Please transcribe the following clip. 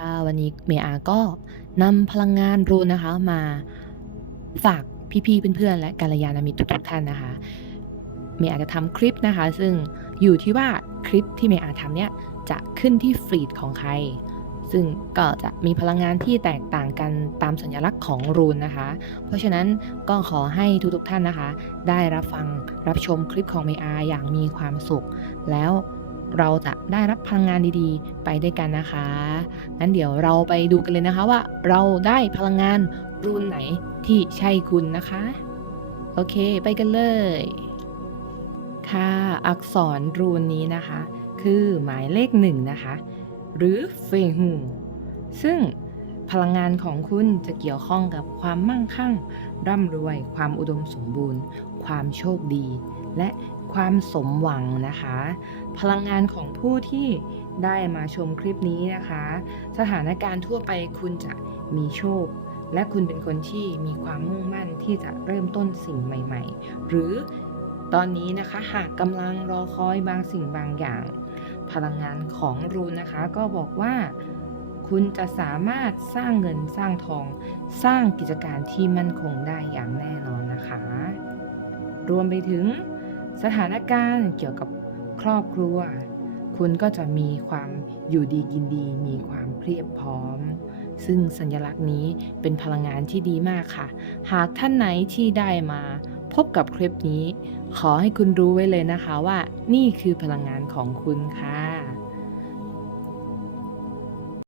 ค่ะ วันนี้เมอาก็นำพลังงานรูนนะคะมาฝากพี่ๆเพื่อนๆและกัลยาณมิตรทุกๆท่านนะคะ เมอาจจะทำคลิปนะคะ ซึ่งอยู่ที่ว่าคลิปที่เมอาทำเนี่ยจะขึ้นที่ฟีดของใคร ซึ่งก็จะมีพลังงานที่แตกต่างกันตามสัญลักษณ์ของรูนนะคะ เพราะฉะนั้นก็ขอให้ทุกๆท่านนะคะ ได้รับฟังรับชมคลิปของเมอาอย่างมีความสุขแล้ว เราจะได้รับพลังงานดีๆ ไปด้วยกันนะคะงั้นเดี๋ยวเราไปดูกันเลยนะคะว่า เราได้พลังงานรูนไหนที่ใช่คุณนะคะ โอเคไปกันเลย ค่ะอักษรรูนนี้นะคะ คือหมายเลขหนึ่งนะคะ หรือเฟงฮูซึ่งพลังงานของคุณจะเกี่ยวข้องกับความมั่งคั่ง ร่ำรวย ความอุดมสมบูรณ์ ความโชคดี และ ความสมหวังนะคะ พลังงานของผู้ที่ได้มาชมคลิปนี้นะคะ สถานการณ์ทั่วไปคุณจะมีโชค และคุณเป็นคนที่มีความมุ่งมั่นที่จะเริ่มต้นสิ่งใหม่ ๆ หรือตอนนี้นะคะหากกำลังรอคอยบางสิ่งบางอย่าง พลังงานของรูนนะคะ ก็บอกว่าคุณจะสามารถสร้างเงินสร้างทองสร้างกิจการที่มั่นคงได้อย่างแน่นอนนะคะ รวมไปถึง สถานการณ์เกี่ยวกับครอบครัว คุณก็จะมีความอยู่ดีกินดี มีความเพียบพร้อม ซึ่งสัญลักษณ์นี้เป็นพลังงานที่ดีมากค่ะ หากท่านไหนที่ได้มาพบกับคลิปนี้ ขอให้คุณรู้ไว้เลยนะคะว่า นี่คือพลังงานของคุณค่ะ